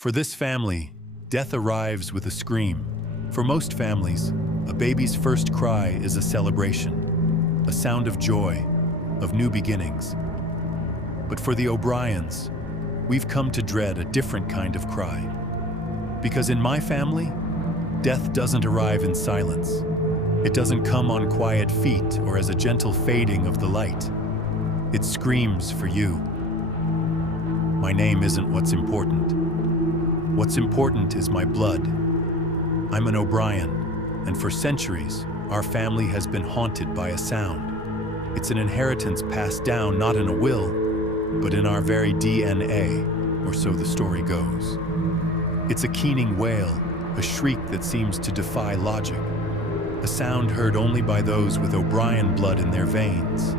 For this family, death arrives with a scream. For most families, a baby's first cry is a celebration, a sound of joy, of new beginnings. But for the O'Briens, we've come to dread a different kind of cry. Because in my family, death doesn't arrive in silence. It doesn't come on quiet feet or as a gentle fading of the light. It screams for you. My name isn't what's important. What's important is my blood. I'm an O'Brien, and for centuries, our family has been haunted by a sound. It's an inheritance passed down not in a will, but in our very DNA, or so the story goes. It's a keening wail, a shriek that seems to defy logic, a sound heard only by those with O'Brien blood in their veins,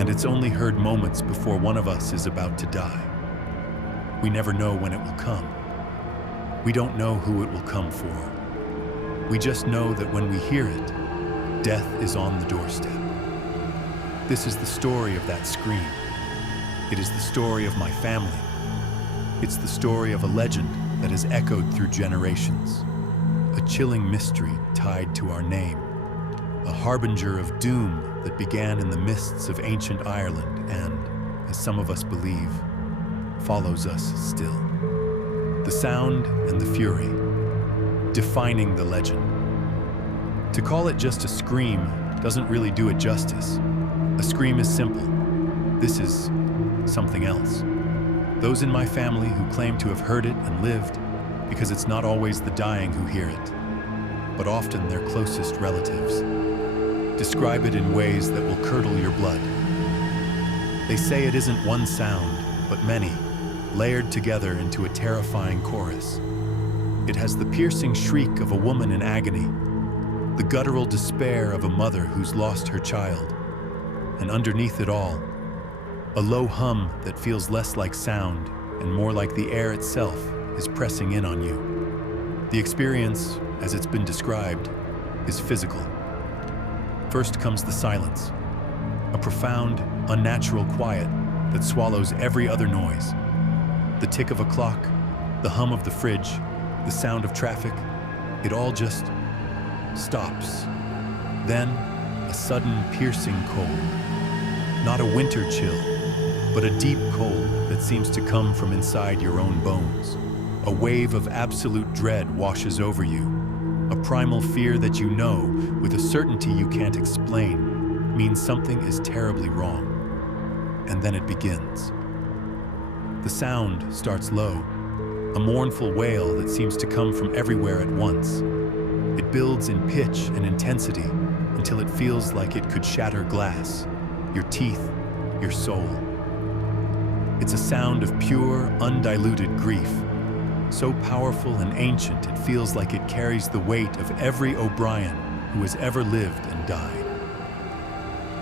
and it's only heard moments before one of us is about to die. We never know when it will come. We don't know who it will come for. We just know that when we hear it, death is on the doorstep. This is the story of that scream. It is the story of my family. It's the story of a legend that has echoed through generations. A chilling mystery tied to our name. A harbinger of doom that began in the mists of ancient Ireland and, as some of us believe, follows us still. The sound and the fury, defining the legend. To call it just a scream doesn't really do it justice. A scream is simple. This is something else. Those in my family who claim to have heard it and lived, because it's not always the dying who hear it, but often their closest relatives, describe it in ways that will curdle your blood. They say it isn't one sound, but many, layered together into a terrifying chorus. It has the piercing shriek of a woman in agony, the guttural despair of a mother who's lost her child, and underneath it all, a low hum that feels less like sound and more like the air itself is pressing in on you. The experience, as it's been described, is physical. First comes the silence, a profound, unnatural quiet that swallows every other noise. The tick of a clock, the hum of the fridge, the sound of traffic, it all just stops. Then, a sudden piercing cold. Not a winter chill, but a deep cold that seems to come from inside your own bones. A wave of absolute dread washes over you. A primal fear that you know, with a certainty you can't explain, means something is terribly wrong. And then it begins. The sound starts low, a mournful wail that seems to come from everywhere at once. It builds in pitch and intensity until it feels like it could shatter glass, your teeth, your soul. It's a sound of pure, undiluted grief, so powerful and ancient it feels like it carries the weight of every O'Brien who has ever lived and died.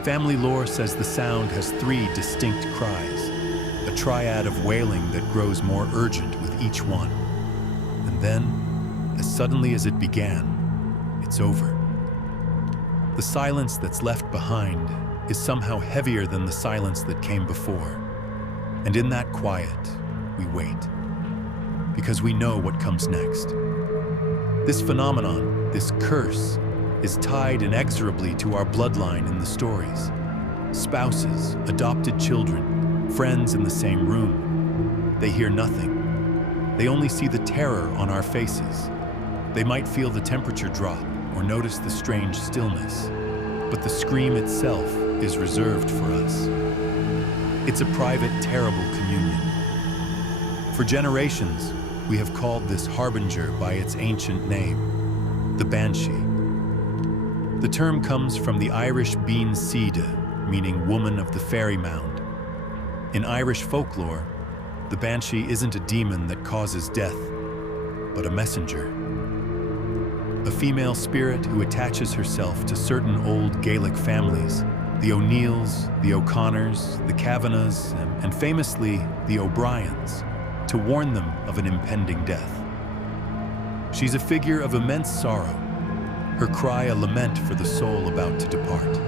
Family lore says the sound has 3 distinct cries, a triad of wailing that grows more urgent with each one. And then, as suddenly as it began, it's over. The silence that's left behind is somehow heavier than the silence that came before. And in that quiet, we wait, because we know what comes next. This phenomenon, this curse, is tied inexorably to our bloodline in the stories. Spouses, adopted children, friends in the same room. They hear nothing. They only see the terror on our faces. They might feel the temperature drop or notice the strange stillness, but the scream itself is reserved for us. It's a private, terrible communion. For generations, we have called this harbinger by its ancient name, the banshee. The term comes from the Irish bean Sida, meaning woman of the fairy mound. In Irish folklore, the banshee isn't a demon that causes death, but a messenger. A female spirit who attaches herself to certain old Gaelic families, the O'Neills, the O'Connors, the Kavanaghs, and famously the O'Briens, to warn them of an impending death. She's a figure of immense sorrow, her cry a lament for the soul about to depart.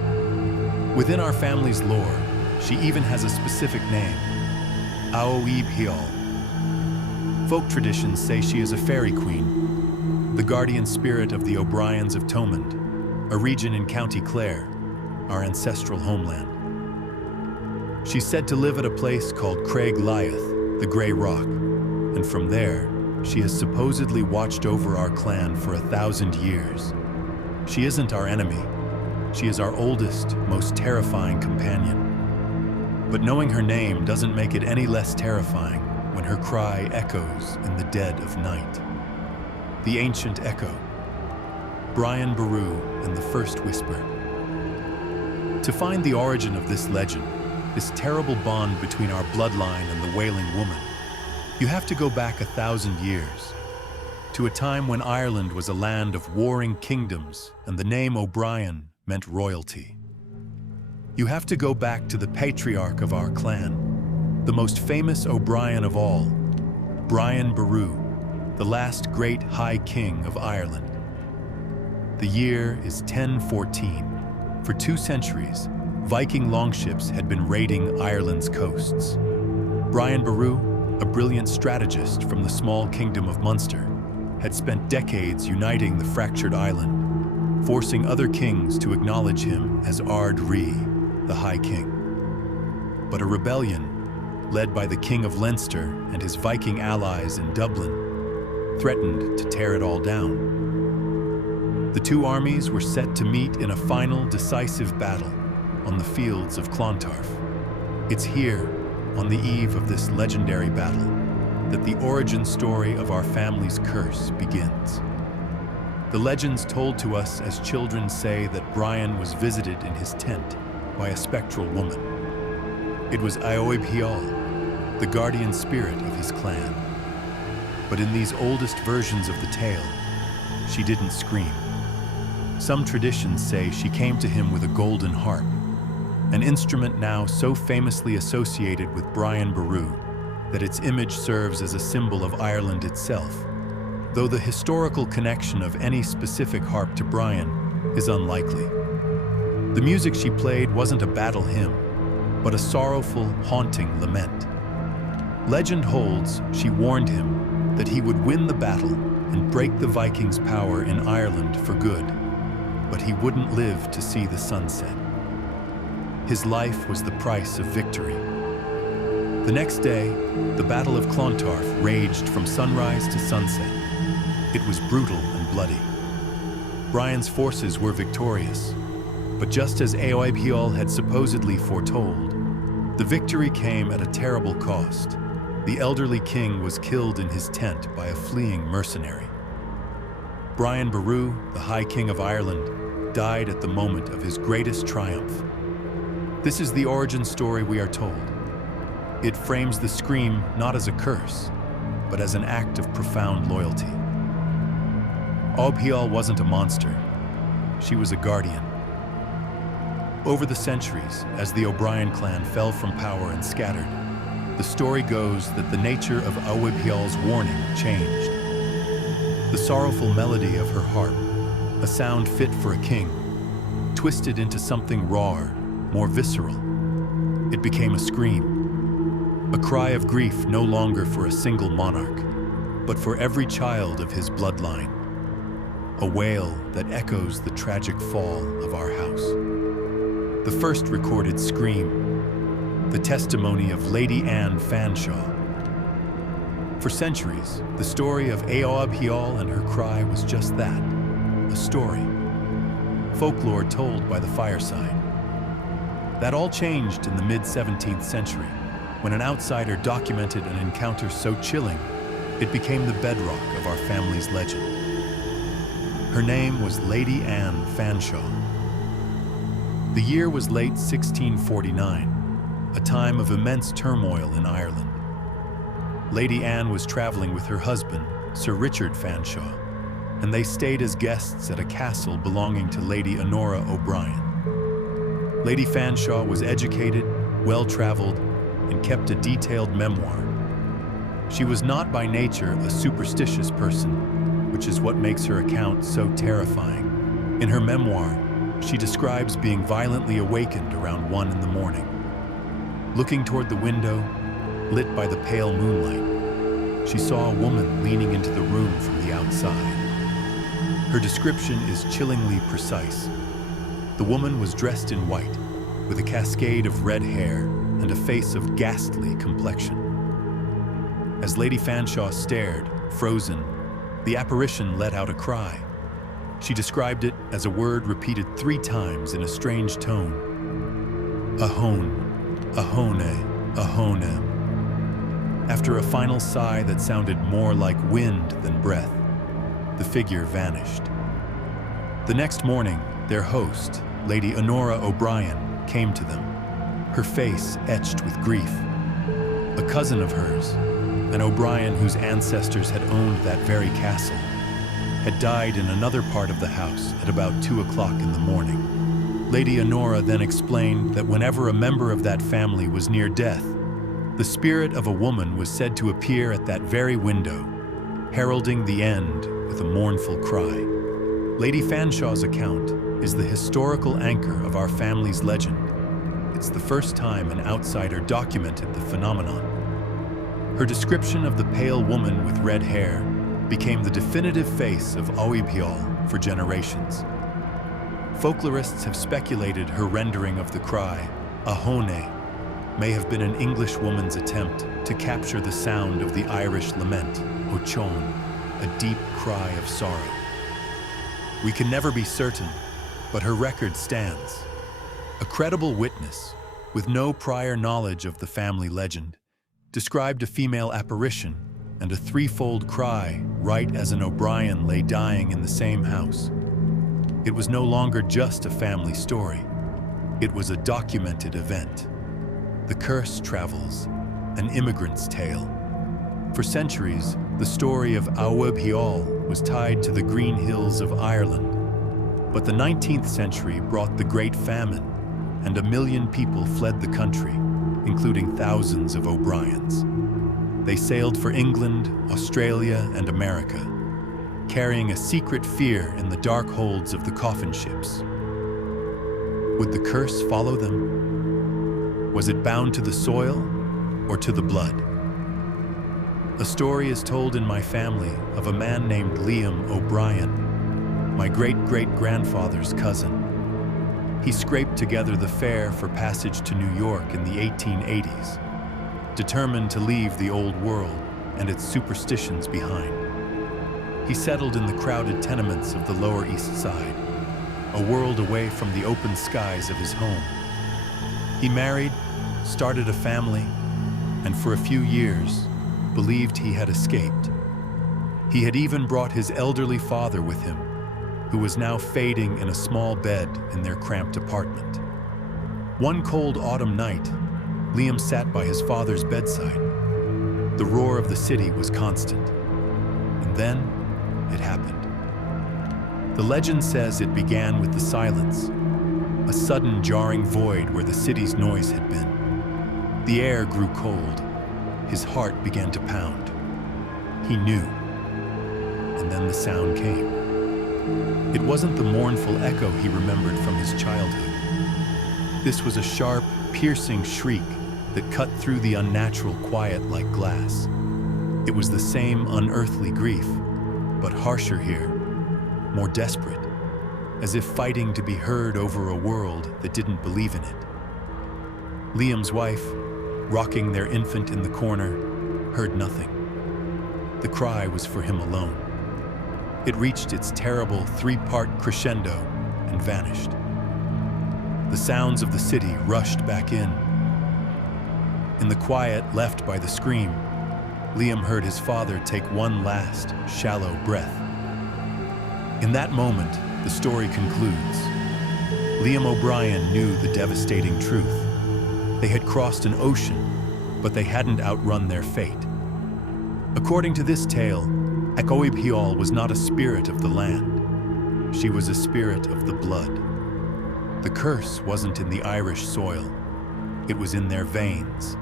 Within our family's lore, she even has a specific name, Aoib Hial. Folk traditions say she is a fairy queen, the guardian spirit of the O'Briens of Thomond, a region in County Clare, our ancestral homeland. She's said to live at a place called Craig Liath, the Grey Rock, and from there, she has supposedly watched over our clan for 1,000 years. She isn't our enemy. She is our oldest, most terrifying companion. But knowing her name doesn't make it any less terrifying when her cry echoes in the dead of night. The ancient echo, Brian Boru and the First Whisper. To find the origin of this legend, this terrible bond between our bloodline and the Wailing Woman, you have to go back 1,000 years, to a time when Ireland was a land of warring kingdoms and the name O'Brien meant royalty. You have to go back to the patriarch of our clan, the most famous O'Brien of all, Brian Boru, the last great High King of Ireland. The year is 1014. For 2 centuries, Viking longships had been raiding Ireland's coasts. Brian Boru, a brilliant strategist from the small kingdom of Munster, had spent decades uniting the fractured island, forcing other kings to acknowledge him as Ard Rí, the High King. But a rebellion, led by the King of Leinster and his Viking allies in Dublin, threatened to tear it all down. The 2 armies were set to meet in a final decisive battle on the fields of Clontarf. It's here, on the eve of this legendary battle, that the origin story of our family's curse begins. The legends told to us as children say that Brian was visited in his tent by a spectral woman. It was Eob Hiall, the guardian spirit of his clan. But in these oldest versions of the tale, she didn't scream. Some traditions say she came to him with a golden harp, an instrument now so famously associated with Brian Boru that its image serves as a symbol of Ireland itself, though the historical connection of any specific harp to Brian is unlikely. The music she played wasn't a battle hymn, but a sorrowful, haunting lament. Legend holds she warned him that he would win the battle and break the Vikings' power in Ireland for good, but he wouldn't live to see the sunset. His life was the price of victory. The next day, the Battle of Clontarf raged from sunrise to sunset. It was brutal and bloody. Brian's forces were victorious, but just as Eob Hiall had supposedly foretold, the victory came at a terrible cost. The elderly king was killed in his tent by a fleeing mercenary. Brian Boru, the High King of Ireland, died at the moment of his greatest triumph. This is the origin story we are told. It frames the scream not as a curse, but as an act of profound loyalty. Eob Hiall wasn't a monster. She was a guardian. Over the centuries, as the O'Brien clan fell from power and scattered, the story goes that the nature of Eob Hiall's warning changed. The sorrowful melody of her harp, a sound fit for a king, twisted into something rawer, more visceral. It became a scream, a cry of grief no longer for a single monarch, but for every child of his bloodline, a wail that echoes the tragic fall of our house. The first recorded scream, the testimony of Lady Anne Fanshawe. For centuries, the story of Eob Hiall and her cry was just that, a story, folklore told by the fireside. That all changed in the mid-17th century, when an outsider documented an encounter so chilling, it became the bedrock of our family's legend. Her name was Lady Anne Fanshawe. The year was late 1649, a time of immense turmoil in Ireland. Lady Anne was traveling with her husband, Sir Richard Fanshawe, and they stayed as guests at a castle belonging to Lady Honora O'Brien. Lady Fanshawe was educated, well-traveled, and kept a detailed memoir. She was not by nature a superstitious person, which is what makes her account so terrifying. In her memoir, she describes being violently awakened around 1 a.m. Looking toward the window, lit by the pale moonlight, she saw a woman leaning into the room from the outside. Her description is chillingly precise. The woman was dressed in white, with a cascade of red hair and a face of ghastly complexion. As Lady Fanshawe stared, frozen, the apparition let out a cry. She described it as a word repeated 3 times in a strange tone. Ahone, ahone, ahone. After a final sigh that sounded more like wind than breath, the figure vanished. The next morning, their host, Lady Honora O'Brien, came to them, her face etched with grief. A cousin of hers, an O'Brien whose ancestors had owned that very castle, had died in another part of the house at about 2 o'clock in the morning. Lady Honora then explained that whenever a member of that family was near death, the spirit of a woman was said to appear at that very window, heralding the end with a mournful cry. Lady Fanshawe's account is the historical anchor of our family's legend. It's the first time an outsider documented the phenomenon. Her description of the pale woman with red hair became the definitive face of Oipiol for generations. Folklorists have speculated her rendering of the cry, ahone, may have been an English woman's attempt to capture the sound of the Irish lament, ochon, a deep cry of sorrow. We can never be certain, but her record stands. A credible witness, with no prior knowledge of the family legend, described a female apparition and a 3-fold cry right as an O'Brien lay dying in the same house. It was no longer just a family story. It was a documented event. The curse travels, an immigrant's tale. For centuries, the story of Oipiol was tied to the green hills of Ireland. But the 19th century brought the Great Famine, and 1 million people fled the country, including thousands of O'Briens. They sailed for England, Australia, and America, carrying a secret fear in the dark holds of the coffin ships. Would the curse follow them? Was it bound to the soil or to the blood? A story is told in my family of a man named Liam O'Brien, my great-great-grandfather's cousin. He scraped together the fare for passage to New York in the 1880s, determined to leave the old world and its superstitions behind. He settled in the crowded tenements of the Lower East Side, a world away from the open skies of his home. He married, started a family, and for a few years, believed he had escaped. He had even brought his elderly father with him, who was now fading in a small bed in their cramped apartment. One cold autumn night, Liam sat by his father's bedside. The roar of the city was constant. And then, it happened. The legend says it began with the silence, a sudden jarring void where the city's noise had been. The air grew cold. His heart began to pound. He knew. And then the sound came. It wasn't the mournful echo he remembered from his childhood. This was a sharp, piercing shriek that cut through the unnatural quiet like glass. It was the same unearthly grief, but harsher here, more desperate, as if fighting to be heard over a world that didn't believe in it. Liam's wife, rocking their infant in the corner, heard nothing. The cry was for him alone. It reached its terrible 3-part crescendo and vanished. The sounds of the city rushed back in. In the quiet left by the scream, Liam heard his father take one last, shallow breath. In that moment, the story concludes. Liam O'Brien knew the devastating truth. They had crossed an ocean, but they hadn't outrun their fate. According to this tale, Oipiol was not a spirit of the land. She was a spirit of the blood. The curse wasn't in the Irish soil. It was in their veins,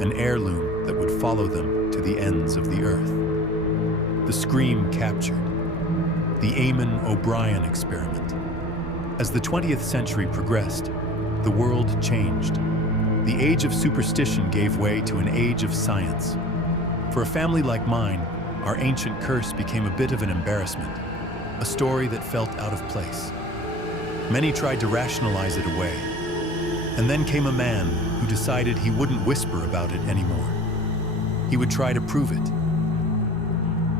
an heirloom that would follow them to the ends of the earth. The scream captured the Eamon O'Brien experiment. As the 20th century progressed, the world changed. The age of superstition gave way to an age of science. For a family like mine, our ancient curse became a bit of an embarrassment, a story that felt out of place. Many tried to rationalize it away, and then came a man who decided he wouldn't whisper about it anymore. He would try to prove it.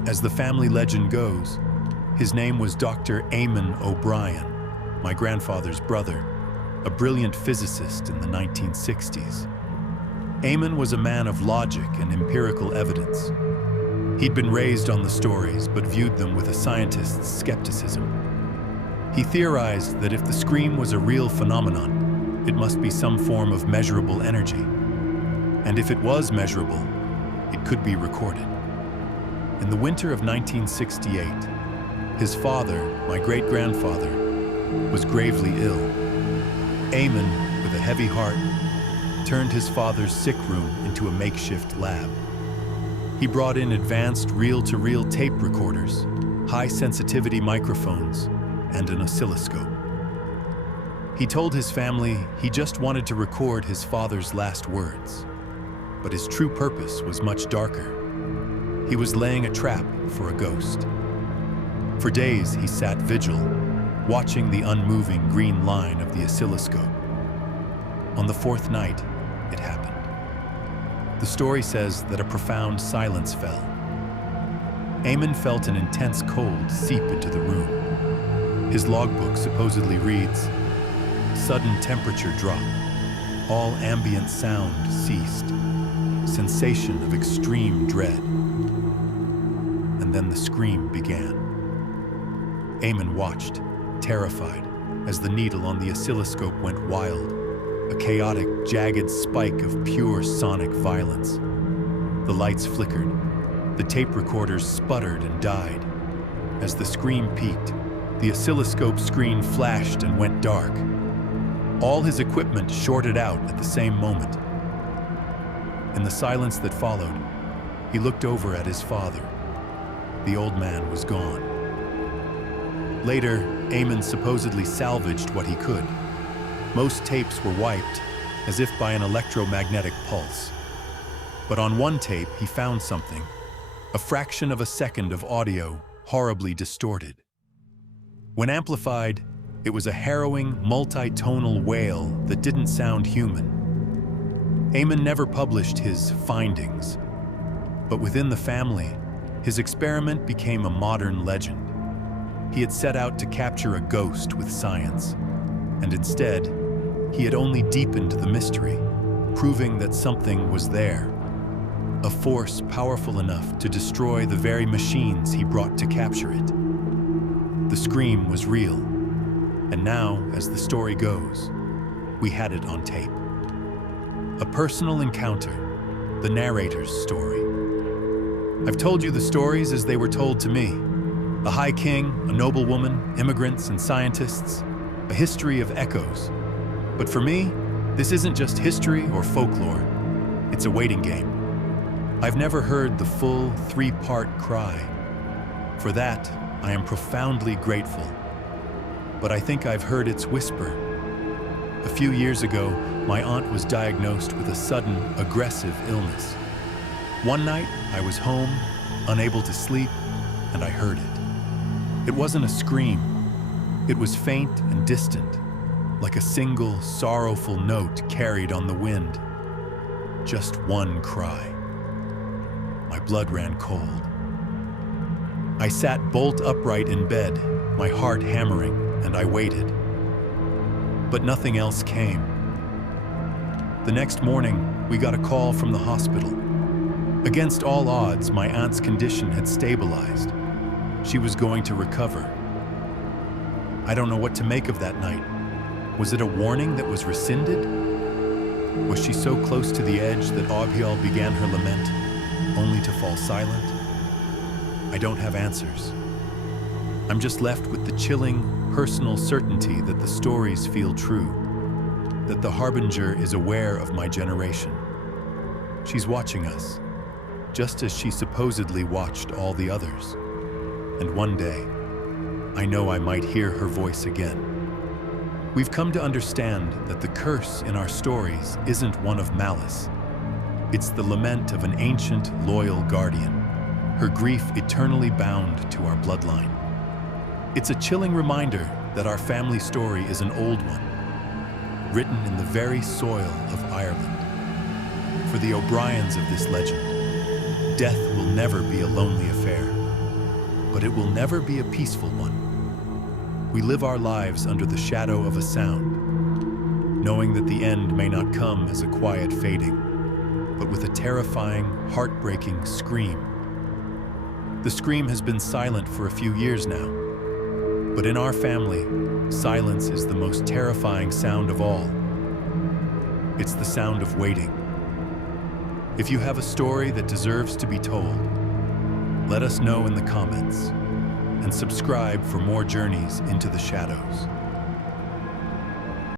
As the family legend goes, his name was Dr. Eamon O'Brien, my grandfather's brother, a brilliant physicist in the 1960s. Eamon was a man of logic and empirical evidence. He'd been raised on the stories, but viewed them with a scientist's skepticism. He theorized that if the scream was a real phenomenon, it must be some form of measurable energy. And if it was measurable, it could be recorded. In the winter of 1968, his father, my great-grandfather, was gravely ill. Eamon, with a heavy heart, turned his father's sick room into a makeshift lab. He brought in advanced reel-to-reel tape recorders, high-sensitivity microphones, and an oscilloscope. He told his family he just wanted to record his father's last words, but his true purpose was much darker. He was laying a trap for a ghost. For days, he sat vigil, watching the unmoving green line of the oscilloscope. On the fourth night, it happened. The story says that a profound silence fell. Eamon felt an intense cold seep into the room. His logbook supposedly reads, "Sudden temperature drop. All ambient sound ceased. Sensation of extreme dread." And then the scream began. Eamon watched, terrified, as the needle on the oscilloscope went wild. A chaotic, jagged spike of pure sonic violence. The lights flickered. The tape recorders sputtered and died. As the scream peaked, the oscilloscope screen flashed and went dark. All his equipment shorted out at the same moment. In the silence that followed, he looked over at his father. The old man was gone. Later, Eamon supposedly salvaged what he could. Most tapes were wiped, as if by an electromagnetic pulse. But on one tape, he found something, a fraction of a second of audio, horribly distorted. When amplified, it was a harrowing, multi-tonal wail that didn't sound human. Eamon never published his findings, but within the family, his experiment became a modern legend. He had set out to capture a ghost with science, and instead, he had only deepened the mystery, proving that something was there, a force powerful enough to destroy the very machines he brought to capture it. The scream was real, and now, as the story goes, we had it on tape. A personal encounter, the narrator's story. I've told you the stories as they were told to me. A high king, a noble woman, immigrants and scientists, a history of echoes. But for me, this isn't just history or folklore. It's a waiting game. I've never heard the full 3-part cry. For that, I am profoundly grateful. But I think I've heard its whisper. A few years ago, my aunt was diagnosed with a sudden, aggressive illness. One night, I was home, unable to sleep, and I heard it. It wasn't a scream. It was faint and distant, like a single, sorrowful note carried on the wind. Just one cry. My blood ran cold. I sat bolt upright in bed, my heart hammering, and I waited. But nothing else came. The next morning, we got a call from the hospital. Against all odds, my aunt's condition had stabilized. She was going to recover. I don't know what to make of that night. Was it a warning that was rescinded? Was she so close to the edge that Abiel began her lament, only to fall silent? I don't have answers. I'm just left with the chilling, personal certainty that the stories feel true, that the harbinger is aware of my generation. She's watching us, just as she supposedly watched all the others. And one day, I know I might hear her voice again. We've come to understand that the curse in our stories isn't one of malice. It's the lament of an ancient, loyal guardian, her grief eternally bound to our bloodline. It's a chilling reminder that our family story is an old one, written in the very soil of Ireland. For the O'Briens of this legend, death will never be a lonely affair, but it will never be a peaceful one. We live our lives under the shadow of a sound, knowing that the end may not come as a quiet fading, but with a terrifying, heartbreaking scream. The scream has been silent for a few years now, but in our family, silence is the most terrifying sound of all. It's the sound of waiting. If you have a story that deserves to be told, let us know in the comments and subscribe for more journeys into the shadows.